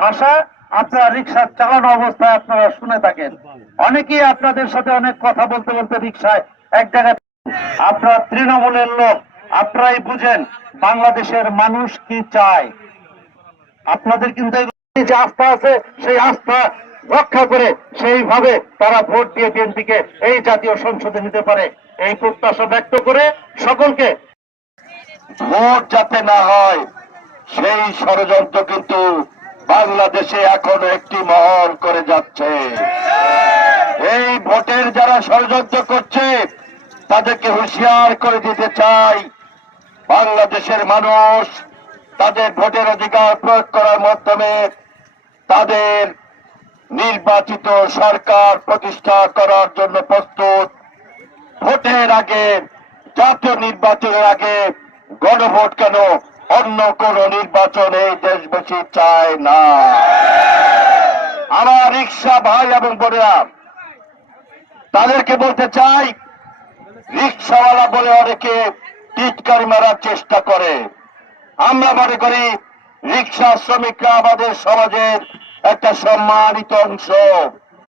ভাষা আপনারা রিক্সা চালানো অবস্থায় আপনারা শুনে থাকেন। অনেকেই আপনাদের সাথে অনেক কথা বলতে বলতে রিক্সায় এক জায়গায়, আপনারা তৃণমূলের লোক, আপনারাই বুঝেন বাংলাদেশের মানুষ কি চায়। আপনাদের কিন্তু যে আস্থা আছে সেই আস্থা রক্ষা করে সেইভাবে তারা ভোট দিয়ে বিএনপিকে এই জাতীয় সংসদে নিতে পারে, এই প্রত্যাশা ব্যক্ত করে সকলকে ভোট যাতে না হয় সেই ষড়যন্ত্র কিন্তু বাংলাদেশে এখনো একটি মহল করে যাচ্ছে। এই ভোটের যারা ষড়যন্ত্র করছে তাদেরকে হুঁশিয়ার করে দিতে চাই, বাংলাদেশের মানুষ তাদের ভোটের অধিকার প্রয়োগ করার মাধ্যমে তাদের নির্বাচিত সরকার প্রতিষ্ঠা করার জন্য প্রস্তুত। ভোটের আগে, জাতীয় নির্বাচনের আগে গণভোট কেন, অন্য কোন নির্বাচন এই দেশবাসী চায় না। আমার রিক্সা ভাই এবং বোনেরা, তাদেরকে বলতে চাই, রিক্সাওয়ালা বলে অনেকে টিটকারি মারার চেষ্টা করে। আমরা মনে করি রিক্সা শ্রমিকরা আমাদের সমাজের একটা সম্মানিত অংশ।